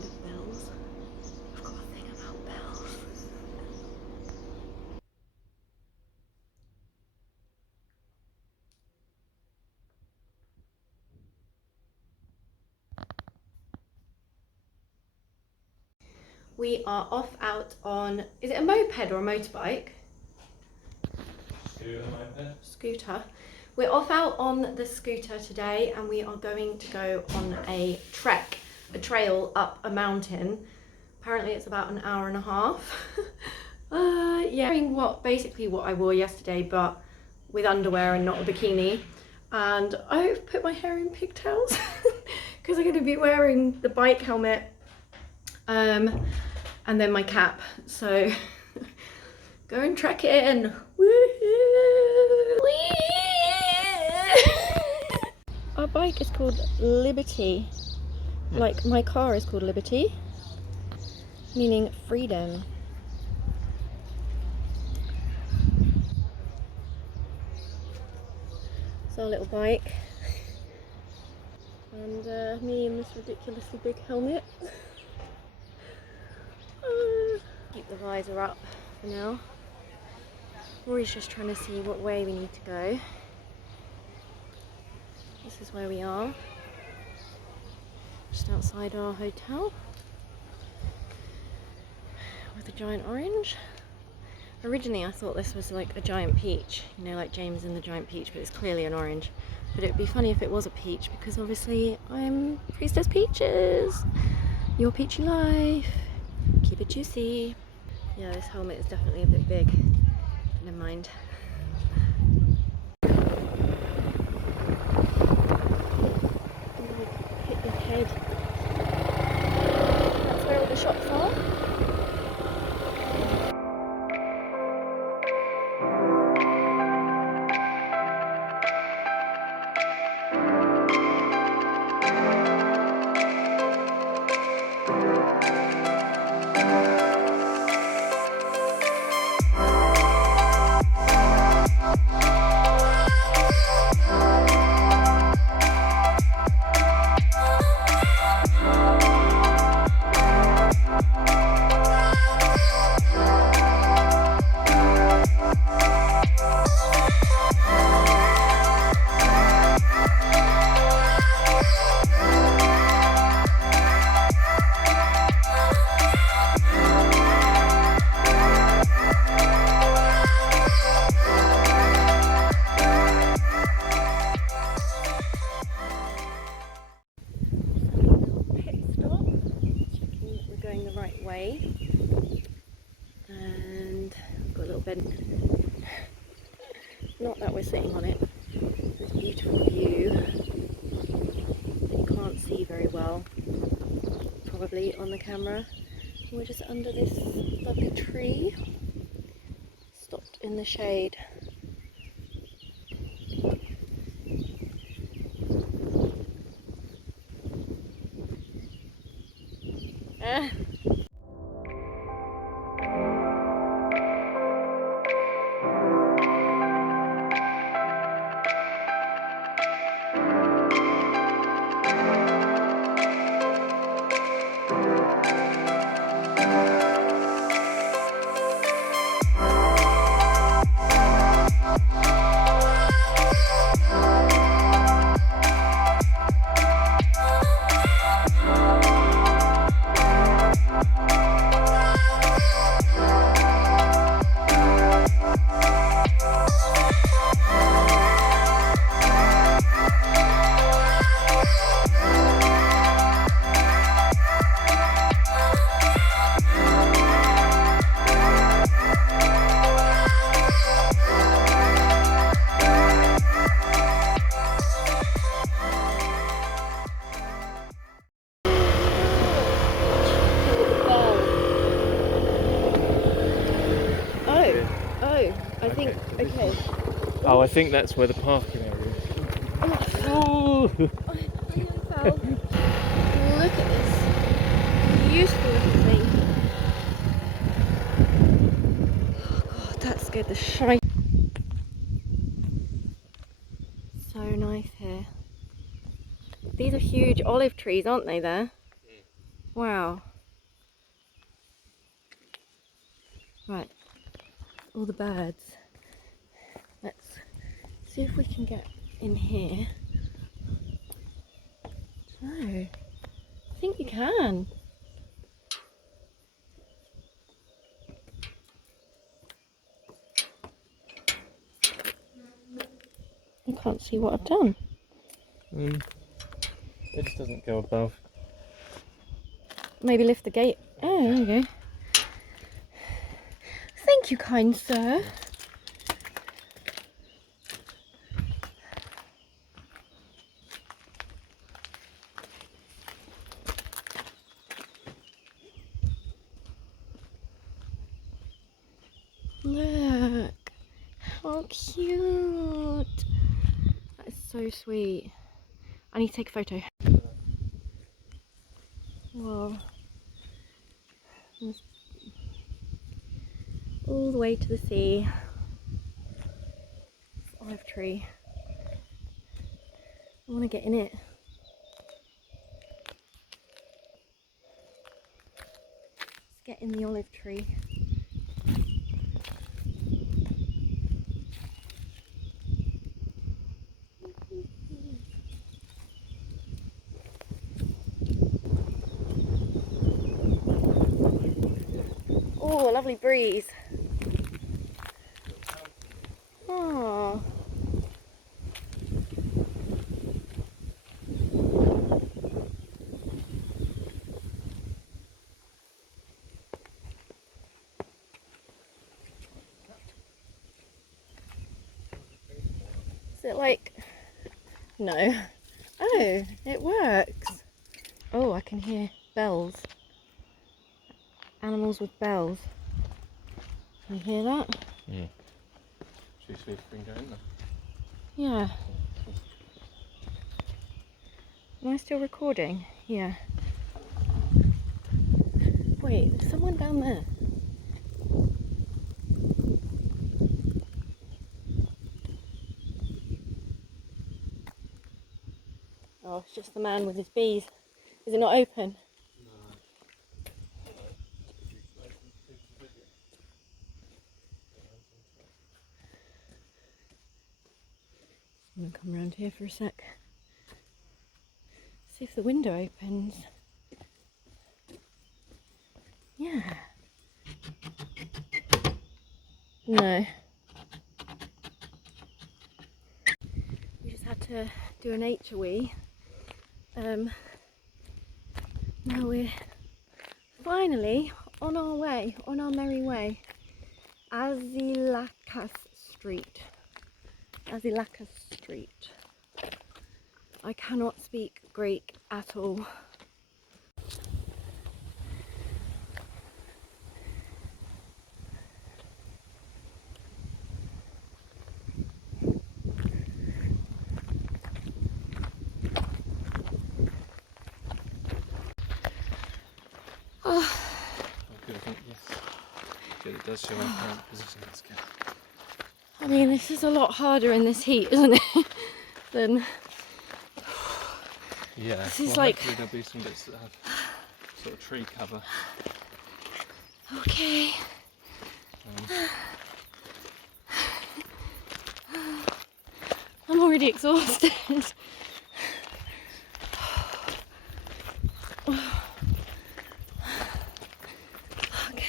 kind of bells. I've got a thing about bells. We are off out on, is it a moped or a motorbike? Scooter. We're off out on the scooter today and we are going to go on a trek, a trail up a mountain. Apparently it's about an hour and a half. Yeah, wearing basically what I wore yesterday, but with underwear and not a bikini. And I've put my hair in pigtails because I'm going to be wearing the bike helmet and then my cap. So go and trek it in. Our bike is called Liberty. Like my car is called Liberty, meaning freedom. It's our little bike. And me in this ridiculously big helmet. Keep the visor up for now. Rory's just trying to see what way we need to go. This is where we are. Just outside our hotel. With a giant orange. Originally I thought this was like a giant peach, you know, like James in the Giant Peach, but it's clearly an orange. But it would be funny if it was a peach, because obviously I'm Priestess Peaches. Your peachy life. Keep it juicy. Yeah, this helmet is definitely a bit big. Never mind. Hit your head. That's where all the shops are. And I've got a little bed. Not that we're sitting on it. This beautiful view that you can't see very well, probably on the camera. We're just under this lovely tree, stopped in the shade. Oh, I think that's where the parking area is. Oh! I nearly fell. Look at this beautiful little thing. Oh god, that scared the shite. So nice here. These are huge olive trees, aren't they, there? Wow. Right, all the birds. Let's see if we can get in here. No, I think you can. I can't see what I've done. It just doesn't go above. Maybe lift the gate. Oh, there you go. Thank you, kind sir. Look, how cute. That is so sweet. I need to take a photo. Whoa. All the way to the sea. This olive tree. I want to get in it. Let's get in the olive tree. Oh, a lovely breeze. Oh. Is it like... No. Oh, it works. Oh, I can hear bells. Animals with bells. Can you hear that? Yeah. Should we see if we can go in there? Yeah. Am I still recording? Yeah. Wait, there's someone down there. Oh, it's just the man with his bees. Is it not open? I'm gonna come around here for a sec. See if the window opens. Yeah. No. We just had to do a nature wee. Now we're finally on our way, on our merry way. Asilakas Street. Asilakas Street. I cannot speak Greek at all. Oh. Good, I think, yes. Good, it does show our current position. That's good. I mean, this is a lot harder in this heat, isn't it? Than... Yeah, This is well, like... hopefully there'll be some bits that have sort of tree cover. Okay. I'm already exhausted. Okay.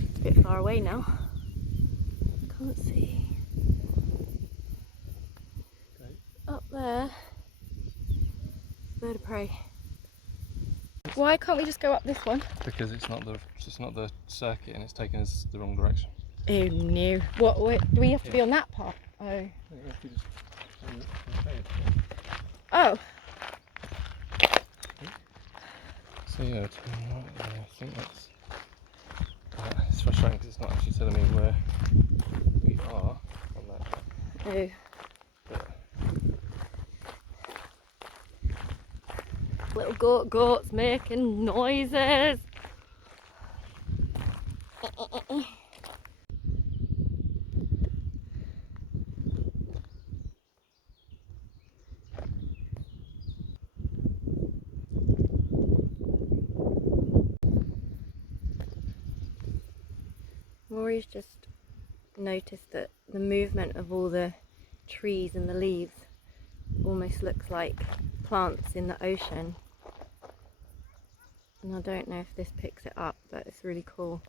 It's a bit far away now. Can't see. Okay. Up there. Bird of prey. Why can't we just go up this one? Because it's not the circuit and it's taken us the wrong direction. Oh no. What, do we have to be on that part? Oh. Yeah, if we just Oh. so yeah, it's right there. I think that's... it's frustrating because it's not actually telling me where we are on that. Oh. But Little goats making noises. Rory's just noticed that the movement of all the trees and the leaves almost looks like plants in the ocean. And I don't know if this picks it up, but it's really cool.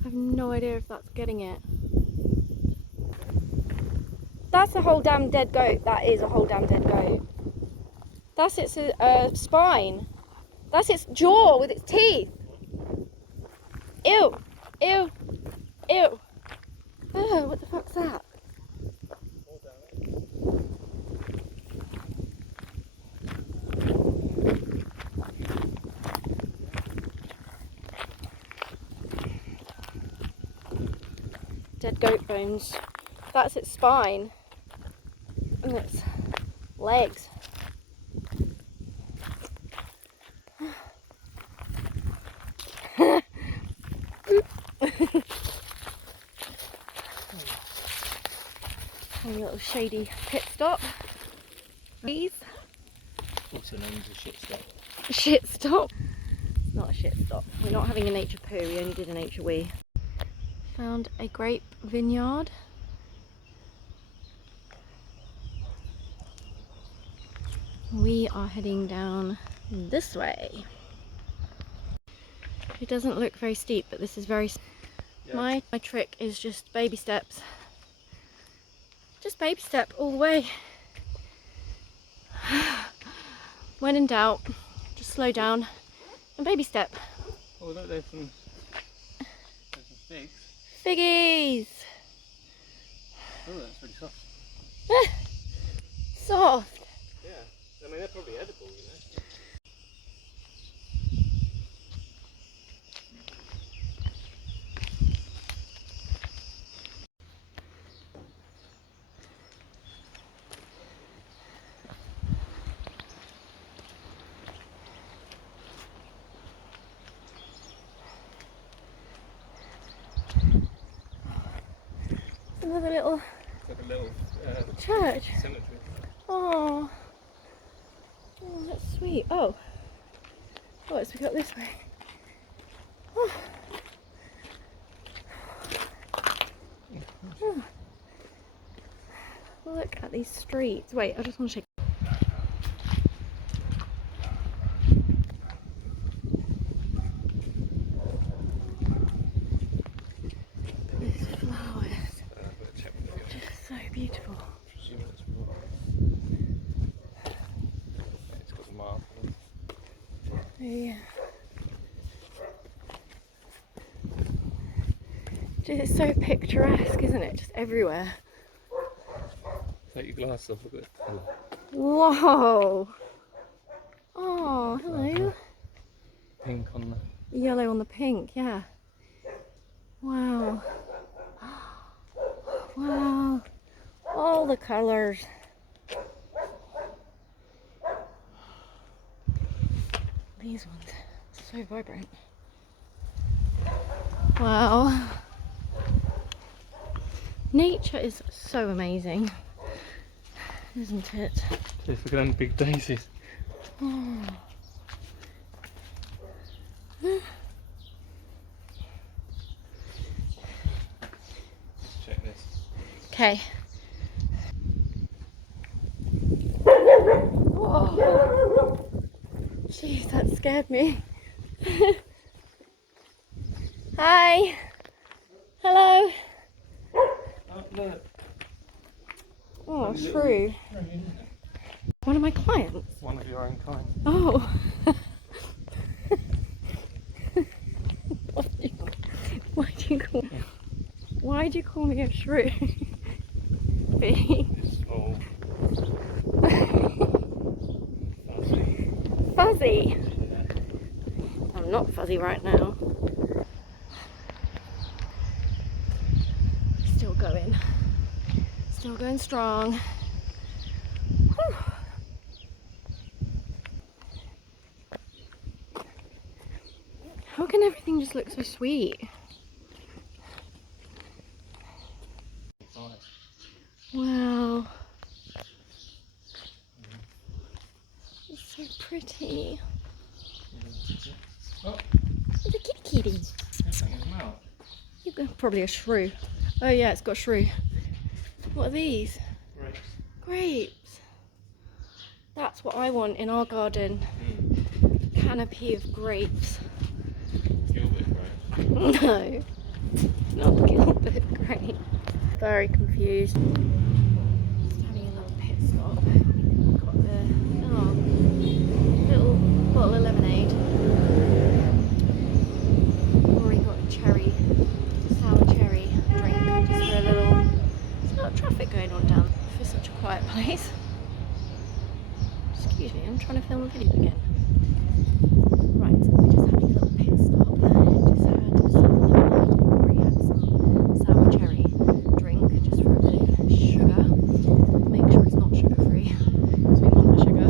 I have no idea if that's getting it. That's a whole damn dead goat. That is a whole damn dead goat. That's its spine. That's its jaw with its teeth. Ew. Ew. Ew. Oh, what the fuck's that? Dead goat bones. That's its spine. And its legs. A little shady pit stop. Please. Also known as a shit stop. Shit stop. It's not a shit stop. We're not having a nature poo, we only did a nature wee. Found a grape vineyard. We are heading down this way. It doesn't look very steep, but this is very... Yeah. My trick is just baby steps. Just baby step all the way. When in doubt, just slow down and baby step. Oh look, there's some figs. Figgies! Oh, that's really soft. Soft. Yeah, I mean they're probably edible, you know. Another little It's like a little church. cemetery. Oh, that's sweet. Oh, let's pick up this way. Oh. Oh. Look at these streets. Wait, I just want to shake. These flowers, just so beautiful. It's got the mark. Oh yeah. It's so picturesque, isn't it? Just everywhere. Take your glasses off, look at it. Whoa! Oh, hello. Pink on the... Yellow on the pink, yeah. Wow. Wow. All the colours. These ones, so vibrant. Wow. Nature is so amazing, isn't it? Just look at them big daisies. Oh. Let's check this. Okay. Oh. Jeez, that scared me. Hi. Hello. Oh, look. Oh, shrew. One of my clients. One of your own kind. Oh. Why do you call me a shrew? It's small. Fuzzy. Fuzzy. Yeah. I'm not fuzzy right now. Still Still going strong. Whew. How can everything just look so sweet? Wow. It's so pretty. Oh, It's a kitty. You've got probably a shrew. Oh yeah, it's got a shrew. What are these? grapes. Grapes. That's what I want in our garden. Canopy of grapes. Gilbert grapes. No, not Gilbert grape. Very confused. Just having a little pit stop. We've got the little bottle of lemonade. Already got a sour cherry drink. Just for a little. There's a lot of traffic going on down for such a quiet place. Excuse me, I'm trying to film a video again. Right, we're just having a little pit stop. Just had some lemonade. Already had some sour cherry drink just for a bit of sugar. Make sure it's not sugar free because we want the sugar.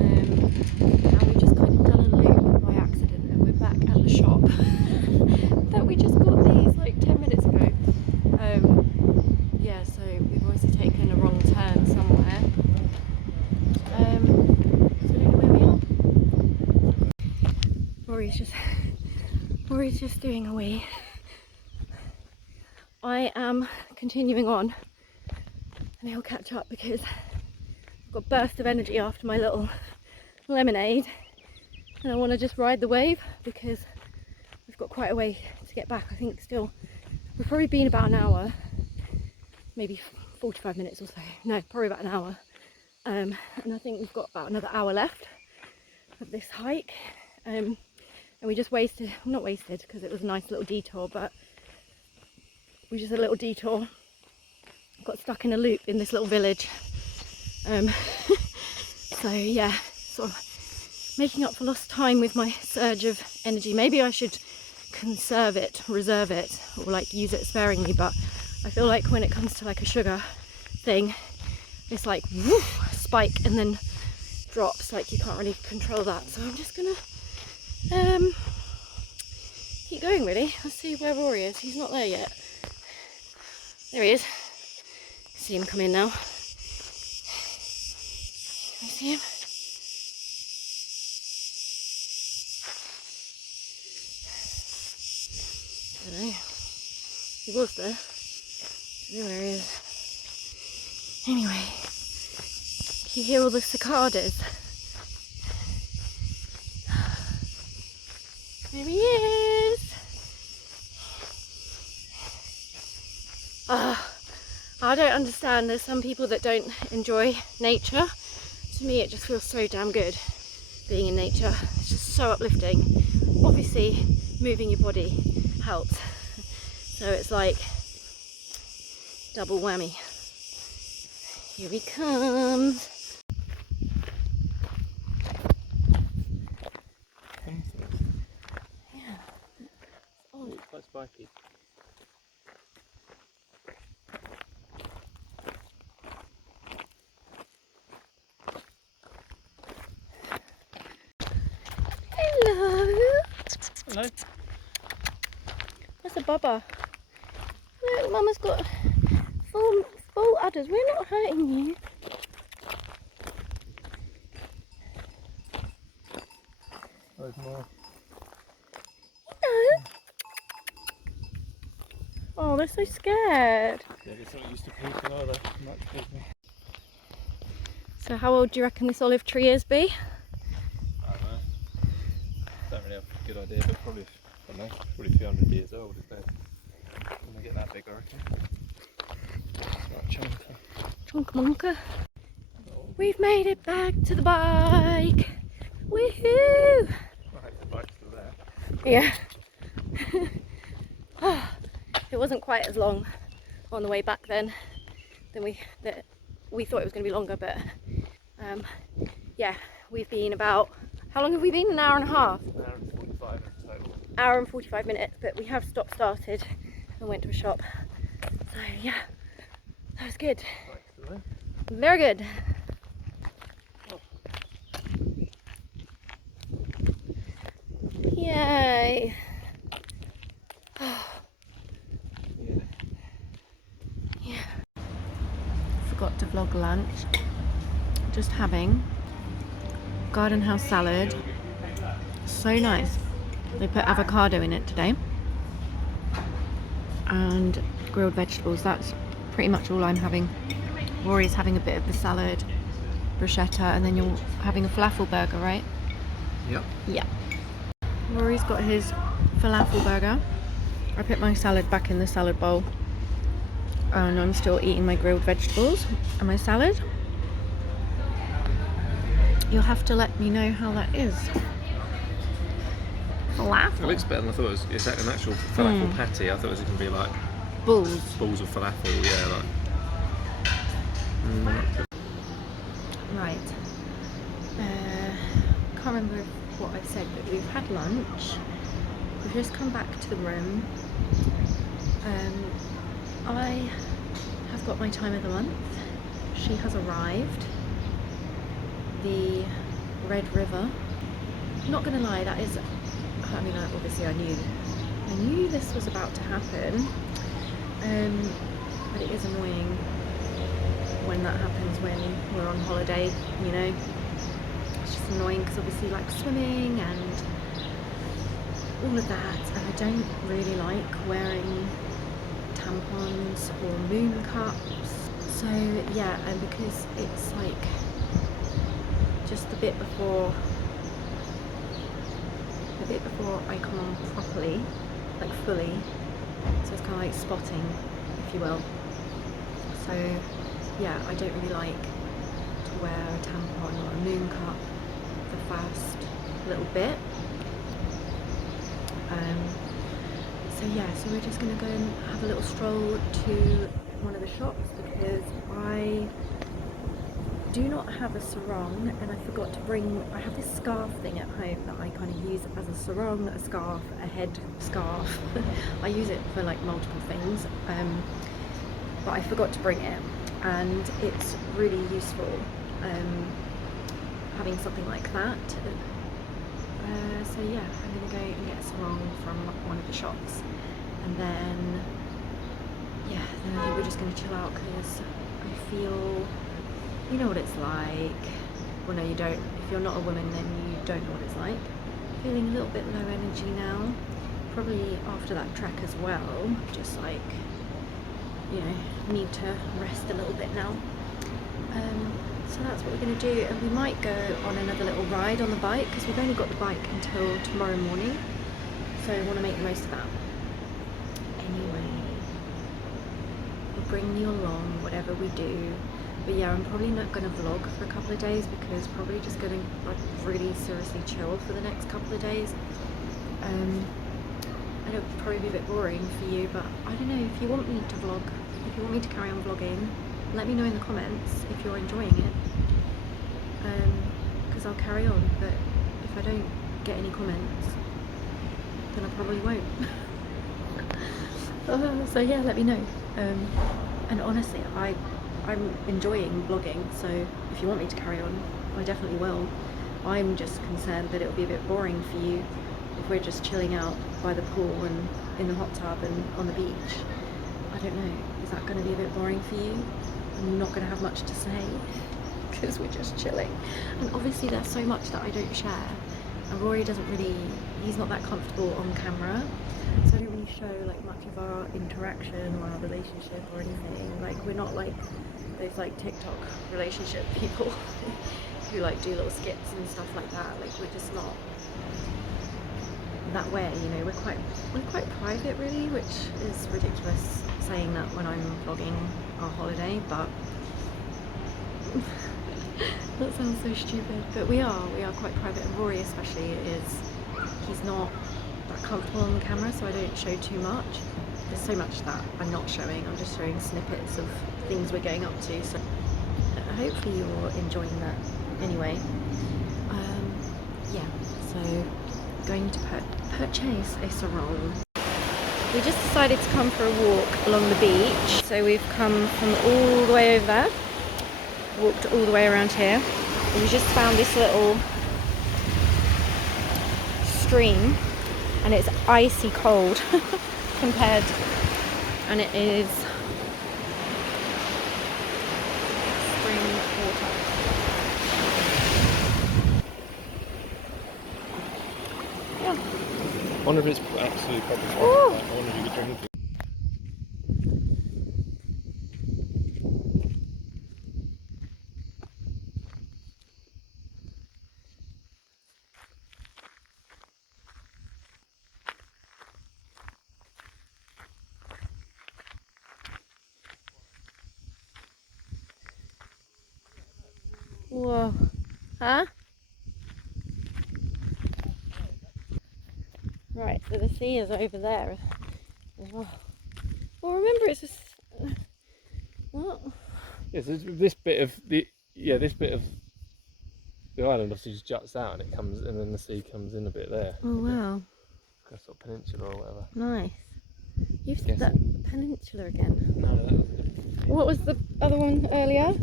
And we've just kind of done a loop by accident and we're back at the shop that we just got these like 10 minutes ago. Yeah, so we've obviously taken a wrong turn somewhere. So I don't know where we are. Rory's just doing a wee. I am continuing on and he'll catch up because I've got a burst of energy after my little lemonade and I want to just ride the wave because we've got quite a way to get back. I think still we've probably been about an hour, maybe 45 minutes or so. No, probably about an hour. And I think we've got about another hour left of this hike. And we just not wasted because it was a nice little detour, but we just a little detour. Got stuck in a loop in this little village. So yeah, sort of making up for lost time with my surge of energy. Maybe I should reserve it, or like use it sparingly, but I feel like when it comes to like a sugar thing, it's like woof, spike and then drops, like you can't really control that. So I'm just gonna keep going really. Let's see where Rory is. He's not there yet. There he is. See him come in now. Can you see him? I don't know. He was there. I don't know where he is. Anyway, can you hear all the cicadas? There he is. I don't understand. There's some people that don't enjoy nature. To me, it just feels so damn good being in nature. It's just so uplifting. Obviously, moving your body helps. So it's like double whammy. Here he comes. Yeah. Oh, it's quite spiky. Hello. Hello. That's a bubba. Look, Mama's got full udders. We're not hurting you. There's more. Hello. Oh, they're so scared. Yeah, they're not used to people, are they? Much people. So how old do you reckon this olive tree is, B? I don't know. Don't really have a good idea, but probably, I don't know, probably a few hundred years old, if they when they get that big, I reckon. Right, chunker. Chonkamonka. We've made it back to the bike. Woohoo! I hope the bike's still there. Yeah. Oh, it wasn't quite as long on the way back then than we thought it was going to be longer, but yeah, we've been about, how long have we been? An hour and a half? An hour and 45 in total. Hour and 45 minutes, but we have started and went to a shop. So yeah, That was good. Excellent. Very good. Yay. Yeah. Forgot to vlog lunch. Just having garden house salad. So nice. They put avocado in it today. And grilled vegetables. That's pretty much all I'm having. Rory's having a bit of the salad, bruschetta, and then you're having a falafel burger, right? Yep. Yeah. Rory's got his falafel burger. I put my salad back in the salad bowl. And I'm still eating my grilled vegetables and my salad. You'll have to let me know how that is. Falafel. It looks better than I thought it was. Is that an actual falafel patty? I thought it was going to be like Balls. balls of falafel, yeah, like. Right. Can't remember what I said, but we've had lunch. We've just come back to the room. I have got my time of the month. She has arrived. The Red River. Not gonna lie, that is, I mean, obviously I knew this was about to happen, but it is annoying when that happens when we're on holiday, you know. It's just annoying because obviously like swimming and all of that, and I don't really like wearing tampons or moon cups. So yeah, and because it's like just the bit before I come on properly, like fully, so it's kind of like spotting, if you will. So yeah, I don't really like to wear a tampon or a moon cup the first little bit. So yeah, so we're just gonna go and have a little stroll to one of the shops because I do not have a sarong, and I forgot to bring, I have this scarf thing at home that I kind of use as a sarong, a scarf, a head scarf. I use it for like multiple things, but I forgot to bring it, and it's really useful having something like that. So yeah, I'm gonna go and get a sarong from one of the shops, and then yeah, then I think we're just gonna chill out because I feel, you know what it's like. Well, no, you don't. If you're not a woman, then you don't know what it's like. Feeling a little bit low energy now. Probably after that trek as well. Just like, you know, need to rest a little bit now. So that's what we're going to do. And we might go on another little ride on the bike because we've only got the bike until tomorrow morning. So I want to make the most of that. Anyway, we'll bring you along, whatever we do. But yeah, I'm probably not going to vlog for a couple of days because probably just going to like really seriously chill for the next couple of days. And it'll probably be a bit boring for you, but I don't know, if you want me to vlog, if you want me to carry on vlogging, let me know in the comments if you're enjoying it. Because I'll carry on, but if I don't get any comments, then I probably won't. So yeah, let me know. And honestly, I'm enjoying vlogging, so if you want me to carry on, I definitely will. I'm just concerned that it'll be a bit boring for you if we're just chilling out by the pool and in the hot tub and on the beach. I don't know, is that going to be a bit boring for you? I'm not going to have much to say because we're just chilling. And obviously there's so much that I don't share, and Rory doesn't really, he's not that comfortable on camera, so I don't really show like much of our interaction or our relationship or anything. Like, we're not like those like TikTok relationship people who like do little skits and stuff like that. Like, we're just not that way, you know. We're quite private really, which is ridiculous saying that when I'm vlogging our holiday, but that sounds so stupid, but we are quite private, and Rory especially he's not that comfortable on the camera, so I don't show too much. There's so much that I'm not showing, I'm just showing snippets of things we're going up to, so hopefully you're enjoying that. Anyway, yeah, so going to purchase a sarong. We just decided to come for a walk along the beach. So we've come from all the way over there, walked all the way around here. And we just found this little stream and it's icy cold compared, and it is spring water. Yeah. I wonder if it's actually probably. I wonder if you could drink it. Whoa. Huh? Right, so the sea is over there as well. Well, remember it's just... What? Yes, yeah, so this bit of the island obviously just juts out and it comes, and then the sea comes in a bit there. Oh wow. Like a sort of peninsula or whatever. Nice. You've said that peninsula again. No, that was it. What was the other one earlier?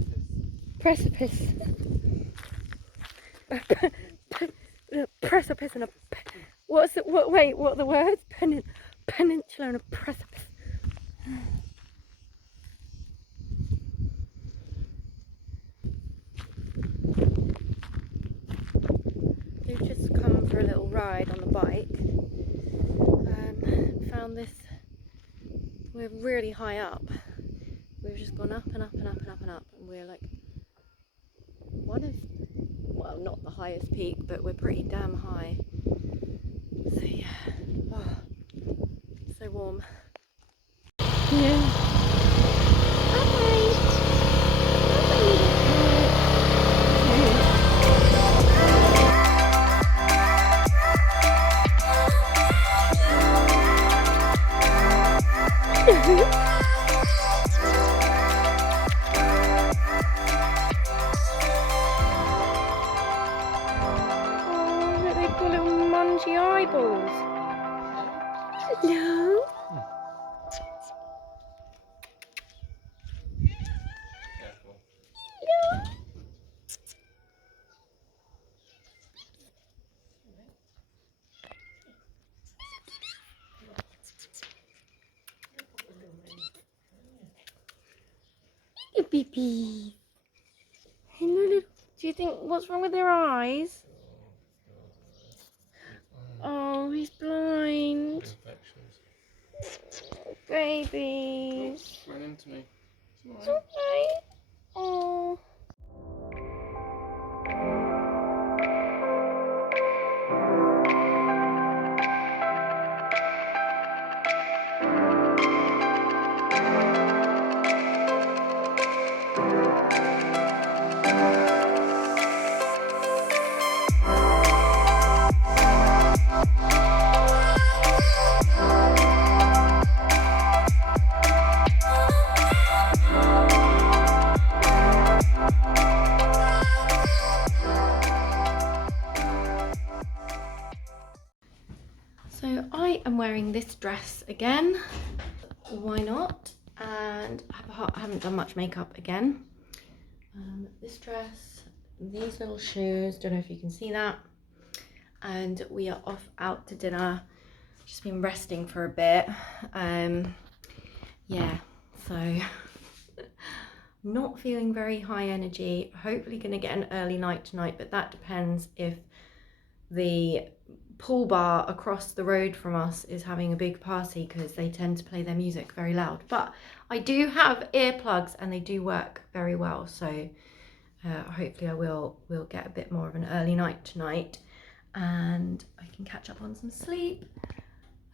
Precipice. Precipice and a... What's it? What? Wait, what are the words? Peninsula and a precipice. We've just come for a little ride on the bike. Found this. We're really high up. We've just gone up and up and up and up and up, and we're like one of, well, not the highest peak, but we're pretty damn high. So yeah, oh, so warm. Yeah. Oh, look, they've got little mungy eyeballs. Hello. Little baby. Hello, little. Do you think what's wrong with their eyes? Oh, he's blind. Oh, babies. Ran into me. It's okay. Oh. So I am wearing this dress again. Why not? And I haven't done much makeup again. This dress, these little shoes, don't know if you can see that. And we are off out to dinner. Just been resting for a bit. Yeah, so not feeling very high energy. Hopefully gonna get an early night tonight, but that depends if the pool bar across the road from us is having a big party, because they tend to play their music very loud. But I do have earplugs and they do work very well, so hopefully I will get a bit more of an early night tonight and I can catch up on some sleep.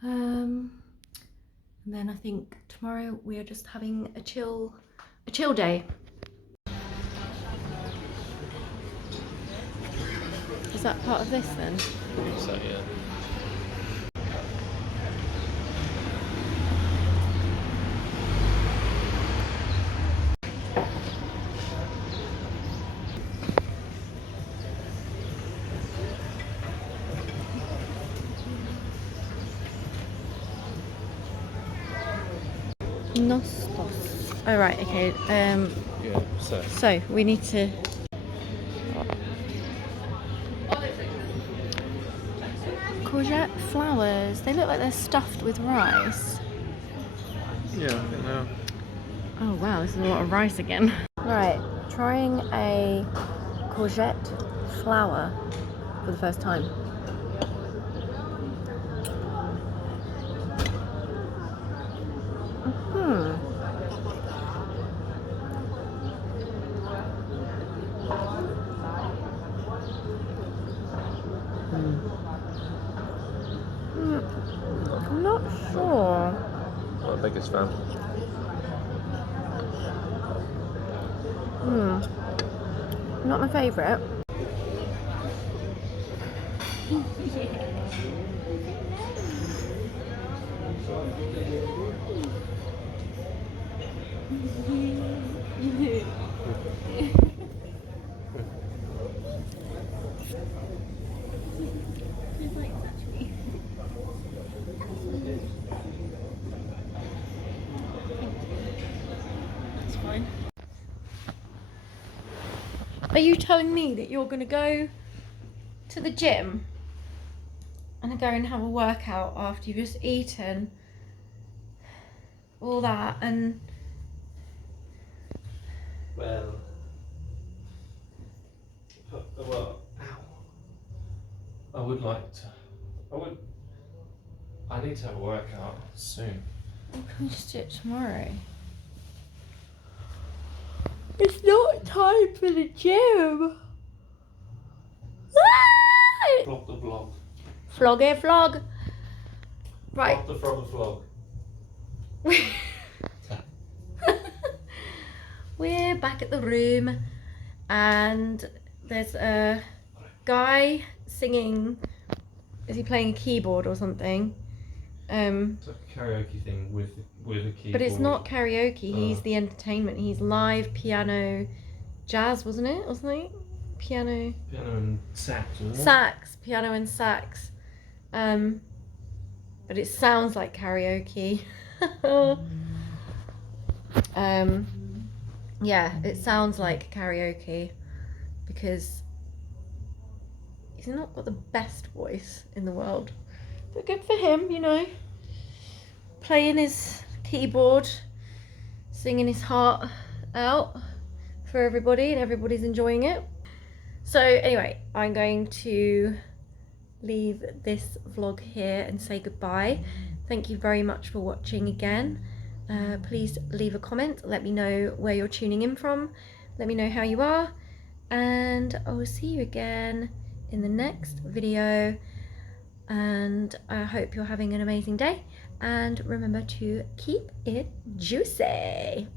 And then I think tomorrow we are just having a chill day. Is that part of this then? So yeah. Nospos. Oh right, okay. Yeah, So we need to. Courgette flowers. They look like they're stuffed with rice. yeah, I think now. Oh wow, this is a lot of rice again. Right, trying a courgette flower for the first time. I'm not sure. Not the biggest fan. Not my favourite. That's fine. Are you telling me that you're gonna go to the gym and go and have a workout after you've just eaten all that and Well, I would like to. I need to have a workout soon. why can't we just do it tomorrow? It's not time for the gym. Vlog the vlog. Vlog, vlog. Right. Vlog the frog the vlog. We're back at the room and there's a guy singing. Is he playing a keyboard or something? It's like a karaoke thing with a keyboard. But it's not karaoke, he's the entertainment. He's live piano jazz, wasn't it? Or something? Piano and sax, wasn't it? sax, piano and sax. But it sounds like karaoke. Yeah, it sounds like karaoke because he's not got the best voice in the world. But good for him, you know. Playing his keyboard, singing his heart out for everybody, and everybody's enjoying it. So anyway, I'm going to leave this vlog here and say goodbye. Thank you very much for watching again. Please leave a comment, let me know where you're tuning in from, let me know how you are, and I will see you again in the next video, and I hope you're having an amazing day, and remember to keep it juicy.